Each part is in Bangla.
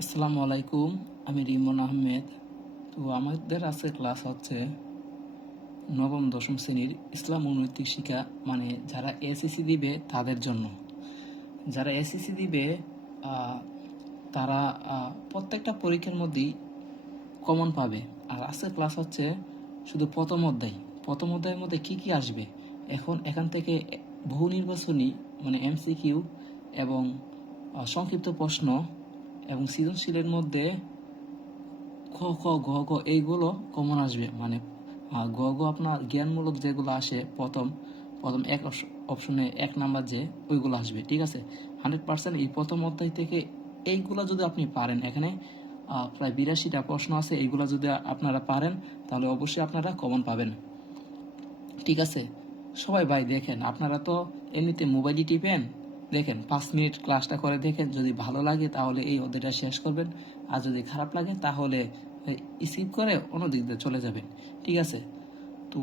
আসসালামু আলাইকুম। আমি রিমন আহমেদ। তো আমাদের আজকে ক্লাস হচ্ছে নবম দশম শ্রেণীর ইসলাম ও নৈতিক শিক্ষা, মানে যারা এসএসসি দিবে তাদের জন্য। যারা এসএসসি দিবে তারা প্রত্যেকটা পরীক্ষার মধ্যেই কমন পাবে। আর আজকের ক্লাস হচ্ছে শুধু প্রথম অধ্যায়ের মধ্যে কি কি আসবে। এখান থেকে বহু নির্বাচনী, মানে এমসিকিউ এবং সংক্ষিপ্ত প্রশ্ন এবং সৃজনশীলের মধ্যে খ খ গ ঘ এইগুলো কমন আসবে। মানে গ ঘ আপনার জ্ঞানমূলক যেগুলো আসে, প্রথম প্রথম এক অপশনে 1 নাম্বার যে ওইগুলো আসবে। ঠিক আছে, 100% এই প্রথম অধ্যায় থেকে এইগুলো যদি আপনি পারেন, এখানে প্রায় 82টা প্রশ্ন আছে, এইগুলো যদি আপনারা পারেন তাহলে অবশ্যই আপনারা কমন পাবেন। ঠিক আছে, সবাই ভাই দেখেন, আপনারা তো এমনিতে মোবাইলই টিপেন, দেখেন 5 মিনিট ক্লাসটা করে দেখেন, যদি ভালো লাগে তাহলে এই অধ্যায়টা শেষ করবেন, আর যদি খারাপ লাগে তাহলে স্কিপ করে অন্য দিক দিয়ে চলে যাবেন। ঠিক আছে, তো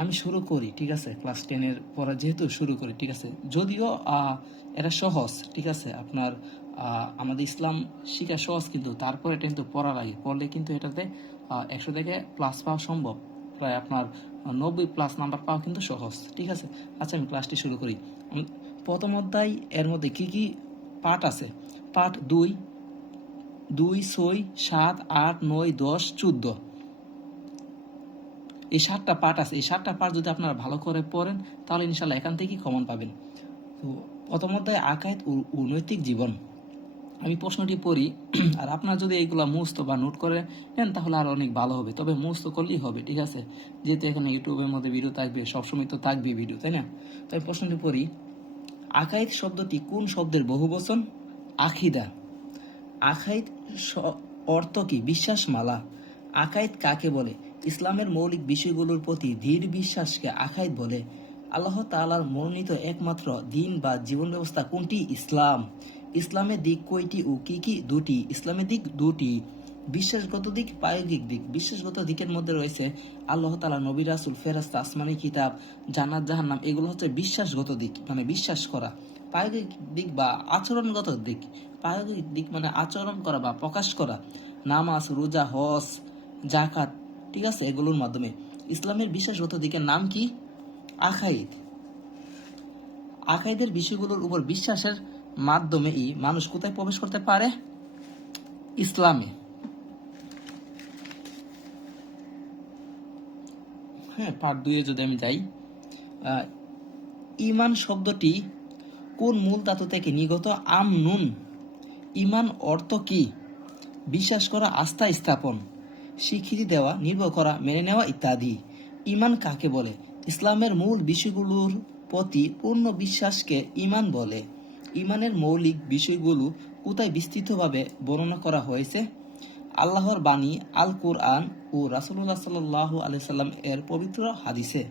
আমি শুরু করি। ঠিক আছে, ক্লাস 10-এর পড়া যেহেতু শুরু করি। ঠিক আছে, যদিও এটা সহজ। ঠিক আছে, আপনার আমাদের ইসলাম শিখা সহজ, কিন্তু তারপরে এটা কিন্তু পড়া লাগে, পড়লে কিন্তু এটাতে 100 থেকে প্লাস পাওয়া সম্ভব। প্রায় আপনার 90+ নাম্বার পাওয়া কিন্তু সহজ। ঠিক আছে, আচ্ছা আমি ক্লাসটি শুরু করি। প্রথম অধ্যায়, এর মধ্যে কি কি পাঠ আছে? পাঠ 2, 2, 6, 7, 8, 9, 10, 14, এই 7টা পার্ট আছে। এই 7টা পার্ট যদি আপনারা ভালো করে পড়েন তাহলে ইনশাল্লাহ এখান থেকেই কমন পাবেন। তো প্রথম অধ্যায় আকায়েদ ও নৈতিক জীবন। আমি প্রশ্নটি পড়ি, আর আপনারা যদি এইগুলো মুখস্থ বা নোট করে নেন তাহলে আরো অনেক ভালো হবে, তবে মুখস্থ করলেই হবে। ঠিক আছে, যেহেতু এখানে ইউটিউবের মধ্যে ভিডিও থাকবে, সবসময় তো থাকবে ভিডিও, তাই না? তো আমি প্রশ্নটি পড়ি, আকায়েদ শব্দটি কোন শব্দের বহুবচন? আকিদা। আকাইদ অর্থ কি? বিশ্বাসমালা। আকাইদ কাকে বলে? ইসলামের মৌলিক বিষয়গুলোর প্রতি দৃঢ় বিশ্বাসকে আকাইদ বলে। আল্লাহ তাআলার মনোনীত একমাত্র দিন বা জীবন ব্যবস্থা কোনটি? ইসলাম। ইসলামের দিক কয়টি ও কি কি? 2টি। ইসলামের দিক 2টি। বিশ্বাসগত দিক, প্রায়োগিক দিক। বিশ্বাসগত দিকের মধ্যে রয়েছে আল্লাহ তাআলা, নবী রাসূল, ফেরেশতা, আসমানি কিতাব, জান্নাত জাহান্নাম, এগুলো হচ্ছে বিশ্বাসগত দিক, মানে বিশ্বাস করা। প্রায়োগিক দিক বা আচরণগত দিক। প্রায়োগিক দিক মানে আচরণ করা বা প্রকাশ করা, নামাজ, রোজা, হজ, জাকাত, ঠিক আছে, এগুলোর মাধ্যমে। ইসলামের বিশ্বাসগত দিকের নাম কি? আকাইদ। আকাইদের বিষয়গুলোর উপর বিশ্বাসের মাধ্যমেই মানুষ কোথায় প্রবেশ করতে পারে? ইসলামে। হ্যাঁ, পার্ট 2-এ যদি আমি যাই, ঈমান শব্দটি কোন মূল ধাতু থেকে নির্গত? আমনুন। ঈমান অর্থ কি? বিশ্বাস করা, আস্থা স্থাপন, স্বীকৃতি দেওয়া, নির্ভর করা, মেনে নেওয়া ইত্যাদি। ঈমান কাকে বলে? ইসলামের মূল বিষয়গুলোর প্রতি পূর্ণ বিশ্বাসকে ঈমান বলে। ঈমানের মৌলিক বিষয়গুলো কোথায় বিস্তৃতভাবে বর্ণনা করা হয়েছে? আল্লাহর বাণী আল কুরআন ও রাসূলুল্লাহ সাল্লাল্লাহু আলাইহি সাল্লাম এর পবিত্র হাদিসে।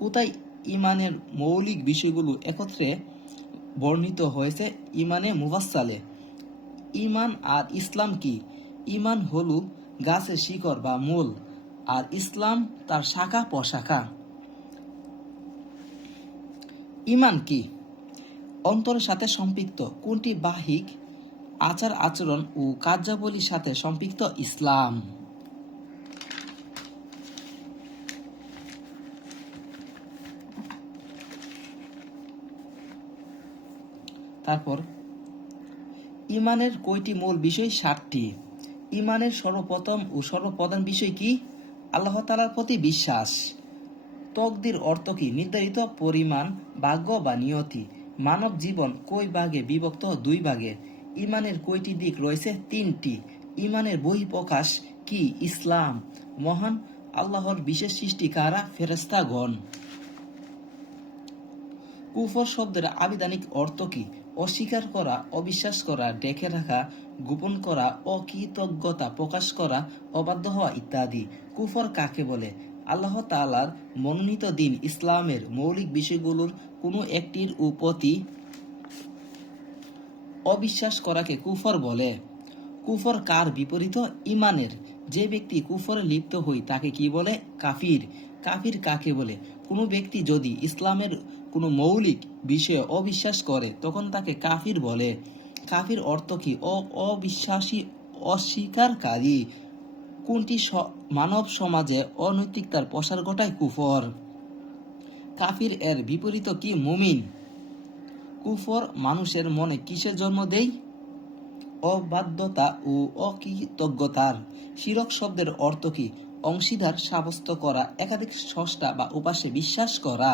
কোথায় ঈমানের মৌলিক বিষয়গুলো একত্রে বর্ণিত হয়েছে? ঈমানে মুফাসসালে। ঈমান আর ইসলাম কি? ঈমান হলো গাছের শিকড় বা মূল, আর ইসলাম তার শাখা প্রশাখা। ঈমান কি? অন্তরের সাথে সম্পৃক্ত। কোনটি বাহ্যিক আচার আচরণ ও কার্যাবলীর সাথে সম্পৃক্ত? ইসলাম। তারপর, ঈমানের কয়টি মূল বিষয়? 7টি। ঈমানের সর্বপ্রথম ও সর্বপ্রধান বিষয় কি? আল্লাহ তাআলার প্রতি বিশ্বাস। তকদির অর্থ কি? নির্ধারিত পরিমাণ, ভাগ্য বা নিয়তি। মানব জীবন কয় ভাগে বিভক্ত? 2 ভাগে। ঈমানের কয়টি দিক রয়েছে? 3টি। ঈমানের বহিঃপ্রকাশ কি? ইসলাম। মহান আল্লাহর বিশেষ সৃষ্টি কারা? ফেরেশতাগণ। কুফর শব্দের আবিধানিক অর্থ কি? অস্বীকার করা, অবিশ্বাস করা, ঢেকে রাখা, গোপন করা, অকৃতজ্ঞতা প্রকাশ করা, অবাধ্য হওয়া ইত্যাদি। কুফর কাকে বলে? আল্লাহ তাআলার মনোনীত দিন ইসলামের মৌলিক বিষয়গুলোর কোনো একটির প্রতি অবিশ্বাস করাকে কুফর বলে। কুফর কার বিপরীত? ঈমানের। যে ব্যক্তি কুফরে লিপ্ত হয় তাকে কি বলে? কাফির। কাফির কাকে বলে? কোনো ব্যক্তি যদি ইসলামের কোনো মৌলিক বিষয়ে অবিশ্বাস করে তখন তাকে কাফির বলে। কাফির অর্থ কি? অবিশ্বাসী, অস্বীকারী। কোনটি মানব সমাজে অনৈতিকতার প্রসার ঘটায়? কুফর। কাফির এর বিপরীত কি? মুমিন। কুফর মানুষের মনে কিসের জন্ম দেয়? অবাধ্যতা ও অকৃতজ্ঞতার। শিরক শব্দের অর্থ কি? অংশীদার সাব্যস্ত করা, একাধিক স্রষ্টা বা উপাস্যে বিশ্বাস করা।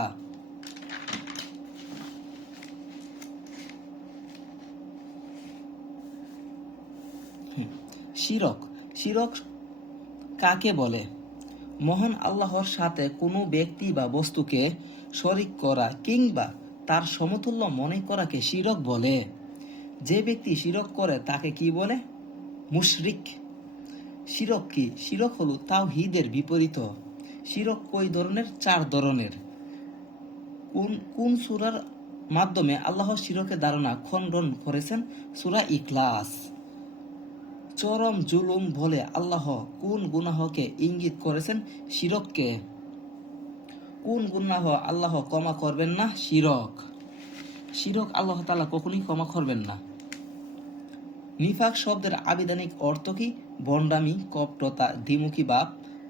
শিরক। শিরক কাকে বলে? মহান আল্লাহর সাথে কোনো ব্যক্তি বা বস্তুকে শরিক করা কিংবা তার সমতুল্য মনে করাকে শিরক বলে। যে ব্যক্তি শিরক করে তাকে কি বলে? মুশরিক। শিরক কি? শিরক হলো তাওহীদের বিপরীত। শিরক কয় ধরনের? 4 ধরনের। কোন সূরার মাধ্যমে আল্লাহ শিরকের ধারণা খণ্ডন করেছেন? সূরা ইখলাস। চরম জুলুম বলে আল্লাহ কোন গুনাহকে ইঙ্গিত করেছেন? শিরককে। কোন গুনাহ আল্লাহ ক্ষমা করবেন না? শিরক। শিরক আল্লাহ তাআলা কখনোই ক্ষমা করবেন না। নিফাক শব্দের আবিধানিক অর্থ কি? ভণ্ডামি, কপটতা, দ্বিমুখী ভাব,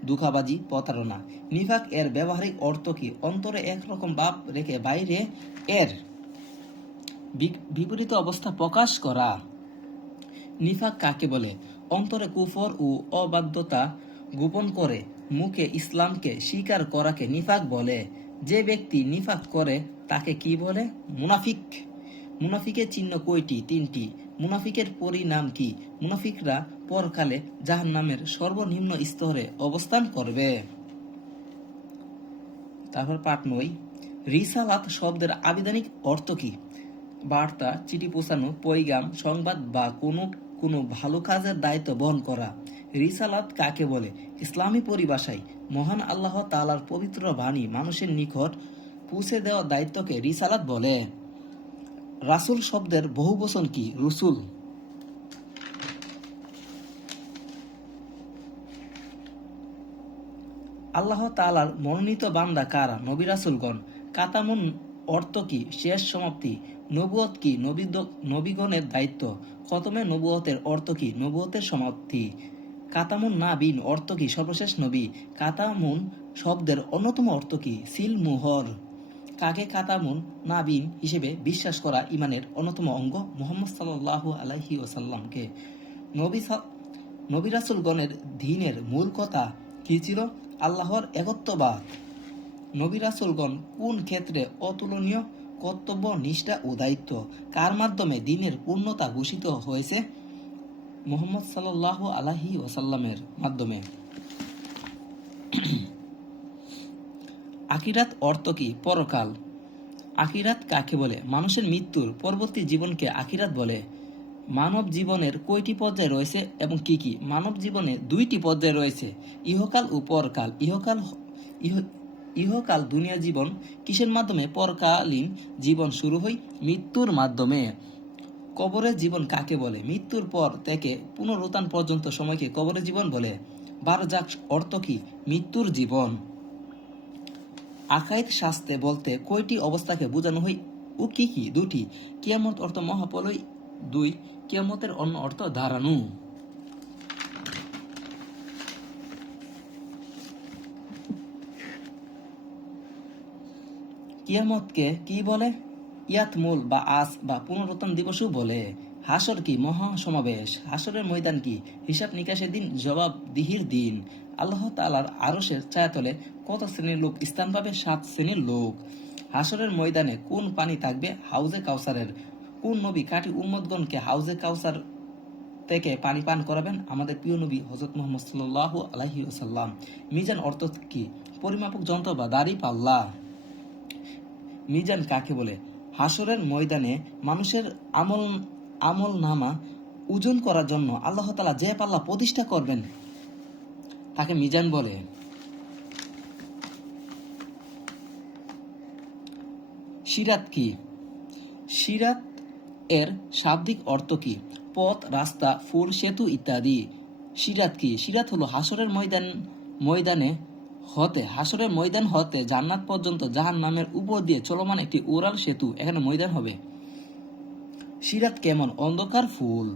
ধোঁকাবাজি, প্রতারণা। নিফাক এর ব্যবহারিক অর্থ কি? অন্তরে একরকম ভাব রেখে বাইরে এর বিপরীত অবস্থা প্রকাশ করা। নিফাক কাকে বলে? অন্তরে কুফর ও অবাধ্যতা গোপন করে মুখে ইসলামকে স্বীকার করাকে নিফাক বলে। যে ব্যক্তি নিফাক করে তাকে কি বলে? মুনাফিক। মুনাফিকের চিহ্ন কয়টি? 3টি। মুনাফিকের পরিণাম কি? মুনাফিকরা পরকালে জাহান্নামের সর্বনিম্ন স্তরে অবস্থান করবে। তারপর পাঠ 9। রিসালাত শব্দের আবিধানিক অর্থ কি? বার্তা, চিঠি পৌঁছানো, পয়গাম, সংবাদ বা কোনো ভালো কাজের দায়িত্ব বহন করা। রিসালাত কাকে বলে? ইসলামী পরিভাষায় মহান আল্লাহ তাআলার পবিত্র বাণী মানুষের নিকট পৌঁছে দেওয়ার দায়িত্বকে রিসালাত বলে। রাসূল শব্দের বহুবচন কি? রসুল। আল্লাহ তাআলার মনোনীত বান্দা কারা? নবী রাসূলগণ। কাতামুন অর্থ কি? শেষ সমাপ্তি। নবুয়ত কি? নবীগণের দায়িত্ব। খতমে নবুয়তের অর্থ কি? নবুয়তের সমাপ্তি। কাতামুন নাবিন অর্থ কি? সর্বশেষ নবী। কাতামুন শব্দের অন্যতম অর্থ কি? সিল মুহর। কাকে কাতামুন নাবিন হিসেবে বিশ্বাস করা ইমানের অন্যতম অঙ্গ? মুহাম্মদ সাল্লাল্লাহু আলাইহি ওয়াসাল্লামকে। নবী রাসূলগণের দ্বীনের মূল কথা কি ছিল? আল্লাহর একত্ববাদ। নবী রাসূলগণ কোন ক্ষেত্রে অতুলনীয় কর্তব্য, নিষ্ঠা ও দায়িত্ব? কার মাধ্যমে দ্বীনের পূর্ণতা ঘোষিত হয়েছে? মুহাম্মদ সাল্লাল্লাহু আলাইহি ওয়াসাল্লামের মাধ্যমে। আখিরাত অর্থ কি? পরকাল। আখিরাত কাকে বলে? মানুষের মৃত্যুর পরবর্তী জীবনকে আখিরাত বলে। মানব জীবনের কয়টি পর্যায় রয়েছে এবং কি কি? মানব জীবনে 2টি পর্যায় রয়েছে, ইহকাল ও পরকাল। ইহকাল দুনিয়া জীবন। কিসের মাধ্যমে? পরকালীন জীবন শুরু হয় মৃত্যুর মাধ্যমে। কবরের জীবন কাকে বলে? মৃত্যুর পর থেকে পুনরুত্থান পর্যন্ত সময়কে কবরের জীবন বলে। বারজাখ অর্থ কি? মৃত্যুর জীবন। আখাইত শাস্তে বলতে কয়টি অবস্থাকে বোঝানো হয় ও কি কি? 2টি। কিয়ামত অর্থ মহাপ্রলয়। 2, কিয়ামতের অন্য অর্থ দাঁড়ানো। কিয়ামতকে কি বলে? ইয়াতমুল বা আস বা পুনরুত্থান দিবসও বলে। হাসর কি? মহাসমাবেশ। হাসরের ময়দান কি? হিসাব নিকাশের দিন, জবাবদিহির দিন। আল্লাহ তাআলার আরশের ছায়াতলে কত শ্রেণীর লোক স্থান পাবে? 7 শ্রেণীর লোক। হাসরের ময়দানে কোন পানি থাকবে? হাউজে কাউসারের। কোন নবী কাটি উম্মতগণকে হাউজে কাউসার থেকে পানি পান করাবেন? আমাদের প্রিয় নবী হযরত মুহাম্মদ সাল্লাল্লাহু আলাইহি ওয়াসাল্লাম। মিজান অর্থ কি? পরিমাপক যন্ত্র বা দাড়ি পাল্লা। মিজান কাকে বলে? হাসরের ময়দানে মানুষের আমল নামা ওজন করার জন্য আল্লাহ তাআলা যে পাল্লা প্রতিষ্ঠা করবেন তাকে মিজান বলে। সিরাত কি? সিরাত এর শাব্দিক অর্থ কি? পথ, রাস্তা, ফুল, সেতু ইত্যাদি। সিরাত কি? সিরাত হলো হাসরের ময়দান হতে জান্নাত পর্যন্ত জাহান্নামের উপর দিয়ে চলমান একটি উড়াল সেতু। এখানে ময়দান হবে। সিরাত কেমন? অন্ধকার ফুল।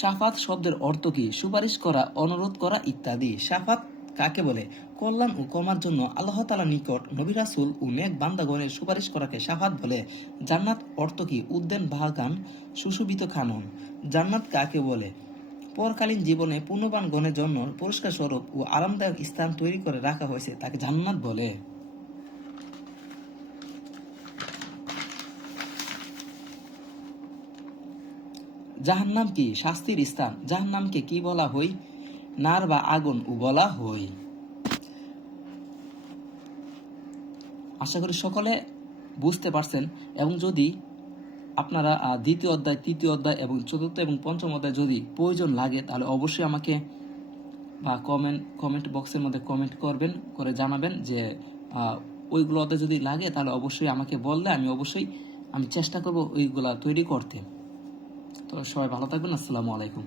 শাফাত শব্দের অর্থ কি? সুপারিশ করা, অনুরোধ করা ইত্যাদি। শাফাত কাকে বলে? কল্যাণ ও কর্মার জন্য আল্লাহ তাআলার নিকট নবী রাসূল ও নেক বান্দাগণের সুপারিশ করাকে শাফাত বলে। জান্নাত অর্থ কি? উদ্যান, বাগান, সুশোভিত খানন। জান্নাত কাকে বলে? পরকালীন জীবনে পুণ্যবান গণের জন্য পুরস্কার স্বরূপ ও আরামদায়ক স্থান তৈরি করে রাখা হয়েছে, তাকে জান্নাত বলে। জাহান্নাম কি? শাস্তির স্থান। জাহান্নামকে কি বলা হয়? নার বা আগুন ও বলা হয়। আশা করি সকলে বুঝতে পারছেন, এবং যদি আপনারা দ্বিতীয় অধ্যায়, তৃতীয় অধ্যায় এবং চতুর্থ এবং পঞ্চম অধ্যায় যদি প্রয়োজন লাগে, তাহলে অবশ্যই আমাকে বা কমেন্ট বক্সের মধ্যে কমেন্ট করবেন, করে জানাবেন যে ওইগুলো অধ্যায় যদি লাগে, তাহলে অবশ্যই আমাকে বললে আমি চেষ্টা করব ওইগুলা তৈরি করতে। তো সবাই ভালো থাকবেন। আসসালামু আলাইকুম।